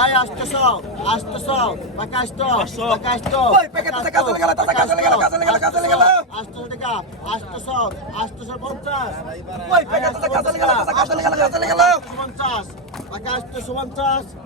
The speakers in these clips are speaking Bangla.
আয় acho pessoal, acho pessoal, pra cá estou, pra গেল, estou. Vai, গেল, কাজে লেগে গেল, কাজে লেগে গেল। casa legal, casa legal, পঞ্চাশ ওই প্যাকেটটা কাজে লেগে গেল, কাজে লেগে গেল, Vai, pega গেল। পঞ্চাশ পাকাশটো পঞ্চাশ পাকাশটো পঞ্চাশ casa legal, প্যাকেটটা কাজে লেগে গেল, কাজে লেগে গেল,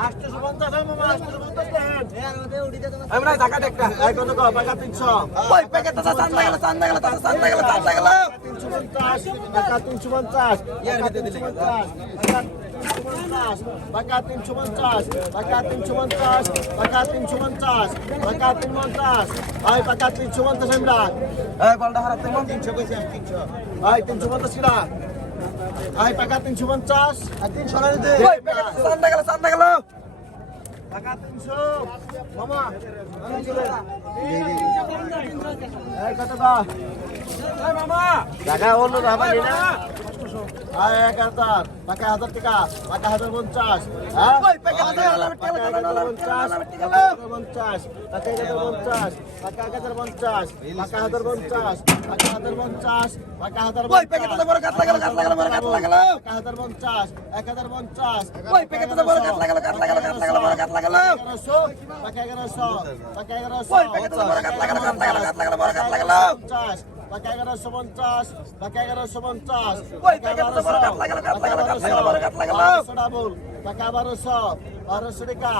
তিনশো পঞ্চাশ টাকা তিনশো পঞ্চাশ টাকা তিনশো পঞ্চাশ টাকা তিনশো পঞ্চাশ টাকা তিন পঞ্চাশ ভাই টাকা তিনশো পঞ্চাশ আমরা এই বলটা হারাতে মন তিনশো কইছি তিনশো ভাই তিনশো পঞ্চাশ কিনা ভাই টাকা তিনশো পঞ্চাশ। আর তিনশো চান্দা গেল চান্দা গেল। টাকা তিনশো। মামা কত মামা টাকা অন্য না। এক হাজার টাকা হাজার টাকা টাকা হাজার পঞ্চাশ পঞ্চাশ টাকা হাজার পঞ্চাশ টাকা হাজার পঞ্চাশ টাকা হাজার পঞ্চাশ টাকা হাজার পঞ্চাশ টাকা হাজার পঞ্চাশ এক হাজার পঞ্চাশ এগারোশো টাকা এগারোশো টাকা এগারোশো পঞ্চাশ টাকা এগারোশো পঞ্চাশ টাকা এগারোশো পঞ্চাশ বারোশো ডাবল টাকা বারোশো বারোশো টাকা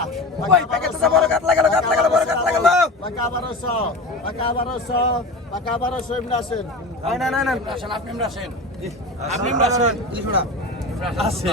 টাকা বারোশো টাকা বারোশো টাকা বারোশো এমনি আসেন। না না না আপনি আসেন। আপনি আসেন। আছে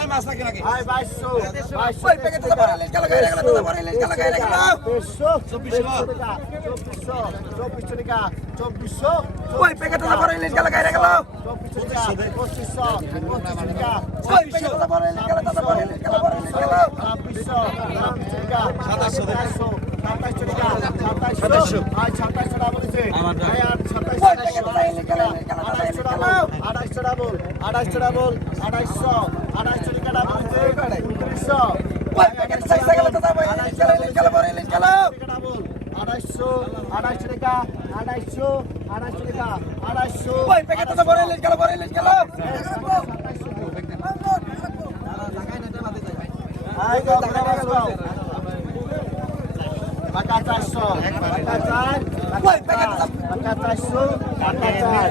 এই মাছ ওই নাকি নাকি আয় বাইশশো বাইশশো ওই প্যাকেটটা বড় ইলিশ গেল গাইরে গেল দাদা বড় ইলিশ গেল গাইরে গেল তেইশশো চব্বিশশো টাকা চব্বিশশো চব্বিশশো টাকা চব্বিশশো ওই প্যাকেটটা বড় ইলিশ গেল গাইরে গেল চব্বিশশো টাকা পঁচিশশো পঁচিশশো টাকা ওই প্যাকেটটা বড় ইলিশ গেল দাদা বড় ইলিশ গেল বড় ইলিশ গেল ছাব্বিশশো ছাব্বিশশো টাকা সাতাশশো সাতাশশো টাকা সাতাশশো আয় সাতাশশো টাকা বলেছে আয় আর সাতাশশো ওই প্যাকেটটা ইলিশ আড়াইশো ডাবল আড়াইশো ডাবল আড়াইশো আড়াইশো টাকা ডাবল উনত্রিশশো। আড়াইশো আড়াইশো টাকা আড়াইশো আড়াইশো টাকা গো টাকা চারশো টাকা চার টাকা চারশো টাকা চার।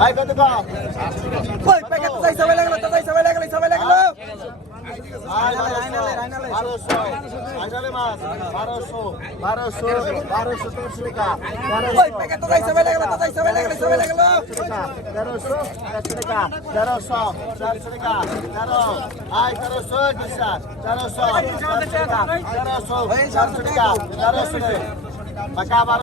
ভাই কত কম ওই প্যাকেটটা চাইছে বেলা গেল দাদা চাইছে বেলা গেল চাইছে বেলা গেল বারোশো হাজারে মাছ বারোশো বারোশো বারোশো তিনশো টাকা তেরোশো চারশো টাকা তেরোশো চারশো টাকা তেরো আয় তেরোশো দিশা তেরোশো তেরোশো চারশো টাকা তেরোশো টাকা বারো